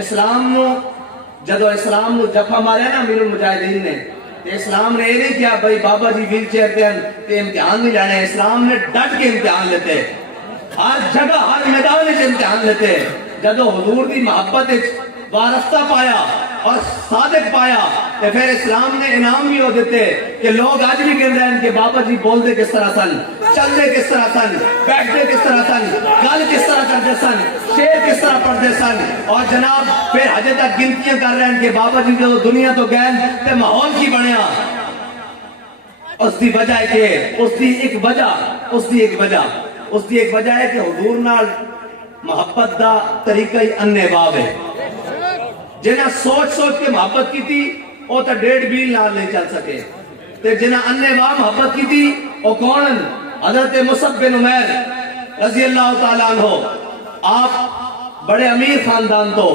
اسلام نو جدو اسلام نو جفا ماریا نا امیر المجاہدین نے، اسلام نے یہ نہیں کیا بھائی بابا جی ویل چیئر تے امتحان نہیں لینے، اسلام نے ڈٹ کے امتحان لیتے، ہر جگہ ہر میدان میں امتحان لیتے۔ جدو حضور دی محبت وارفتہ پایا اور صادق پایا تو پھر اسلام نے انعام بھی ہو دیتے کہ لوگ آج بھی کہہ رہے ہیں کہ بابا جی بول دے کس طرح سن، چل دے کس طرح سن، بیٹھ دے کس طرح سن، گل کس طرح کرتے سن، شیر کس طرح پڑھتے سن، اور جناب پھر ہجے تک گنتیاں کر رہے ہیں کہ بابا جی جو دنیا تو گئے تے ماحول کی بنیا۔ اس دی وجہ ہے کہ اس دی ایک وجہ ہے کہ حضور نال محبت دا طریقہ ہی انے باب ہے۔ جنہیں سوچ کے محبت کی تھی وہ تو 1.5 میل نال نہیں چل سکے، تے جنہیں انے باب محبت کی تھی وہ کون؟ حضرت مصعب بن عمیر رضی اللہ تعالیٰ عنہ۔ آپ بڑے امیر خاندان تو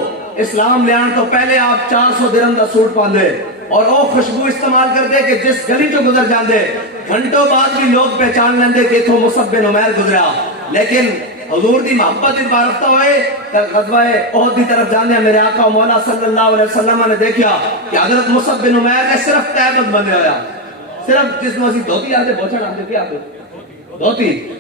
اسلام لے آن تو پہلے آپ 400 درہم دا سوٹ پاندے اور وہ خوشبو استعمال کرتے کہ جس گلی جو گزر جاندے گھنٹوں بعد بھی لوگ پہچان لیندے کہ تو مصعب بن عمیر گزرا۔ لیکن حضور دی محبت بارفتہ ہوئے غزوہ احد دی طرف جانے میرے آقا و مولا صلی اللہ علیہ وسلم نے دیکھا کہ حضرت مصعب بن عمیر نے صرف تیبت بندے ہویا، صرف جس میں اسی دھوتی آتے بوچھڑ آتے کیا آتے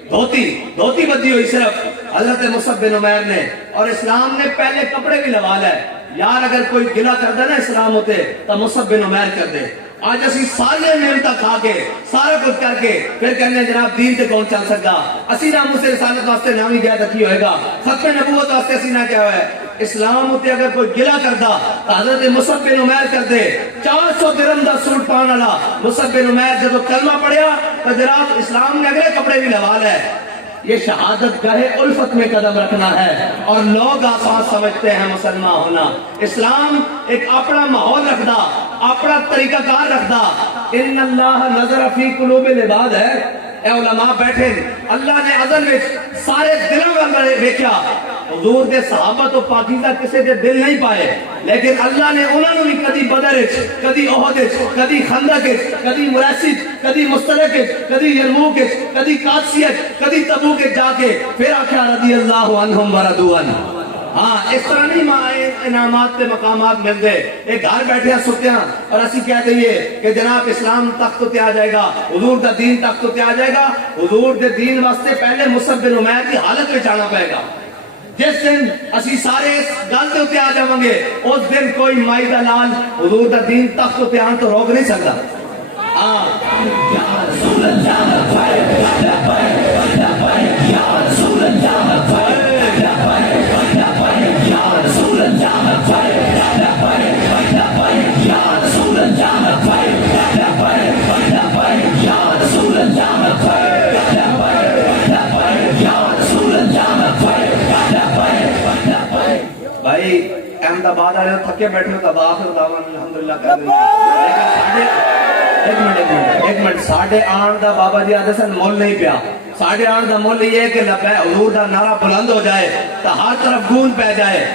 دھوتی بدی ہوئی صرف حضرت مصعب بن عمیر نے، اور اسلام نے پہلے کپڑے بھی لگا لے، یار اگر کوئی گلہ کر دے نا اسلام ہوتے تو مصعب بن عمیر کر دے۔ آج اسی سارے محنتاں کھا کے سارا کچھ کر کے پھر کہنے جناب دین تے کون چل سکتا، اسی ناموں سے رسالت واسطے نامی گیا تکی ہوئے گا، ختم نبوت واسطے اسی نہ کیا ہوئے۔ اسلام ہوتے اگر کوئی گلہ کردا تو حضرت مصعب بن عمیر کر دے۔ 400 درہم دا سوٹ پانا لا مصعب بن عمیر جب کلمہ پڑھیا تو جناب اسلام نے اگلے کپڑے بھی لوا لے۔ یہ شہادت گاہ الفت میں قدم رکھنا ہے، اور لوگ آسان سمجھتے ہیں مسلمان ہونا۔ اسلام ایک اپنا ماحول رکھدا، اپنا طریقہ کار رکھدا۔ ان اللہ نظر فی قلوب العباد ہے، اے علماء بیٹھے، اللہ نے ازل وچ سارے دلوں میں دیکھا۔ حضور دے صحابہ تو پاکیزہ کسی دے دل نہیں پائے، لیکن اللہ نے انہوں نے بھی کدی بدر وچ، کدی احد وچ، کدی خندق وچ، کدی مرسی وچ، کدی مستلق وچ، کدی یرموک وچ، کدی قادسیہ وچ، کدی تبوک وچ جا کے پھر آخیا رضی اللہ عنہم ورضوا عنہ۔ ہاں اس طرح نہیں انعامات تے مقامات مل دے، ایک گھر بیٹھے ہیں ستے ہیں اور اسی کہہ دئیے کہ جناب اسلام تخت تے آ جائے گا، حضور دا دین تخت تے آ جائے گا۔ حضور دے دین واسطے پہلے مصعب بن عمیر کی حالت میں جانا پائے گا۔ جس دن اسی سارے اس گل دے اوتے آ جاواں گے اس دن کوئی مائی دا لال حضور دا دین تخت تے آن تو روک نہیں سکتا۔ ہاں یا رسول اللہ لبیک لبیک لبیک یا رسول اللہ لبیک لبیک لبیک یا رسول اللہ لبیک لبیک لبیک یا رسول اللہ لبیک لبیک لبیک یا رسول اللہ لبیک لبیک لبیک یا رسول اللہ لبیک۔ بھائی احمد آباد آ رہے ہو تھکے بیٹھے ہو تو آخر دعوان الحمدللہ کر دیں۔ ایک منٹ ساڑھے آن دا بابا جی آدھے سن مول نہیں پیا، ساڑھے آن دا مول یہ ہے کہ حضور دا نعرہ بلند ہو جائے تو ہر طرف گونج پہ جائے۔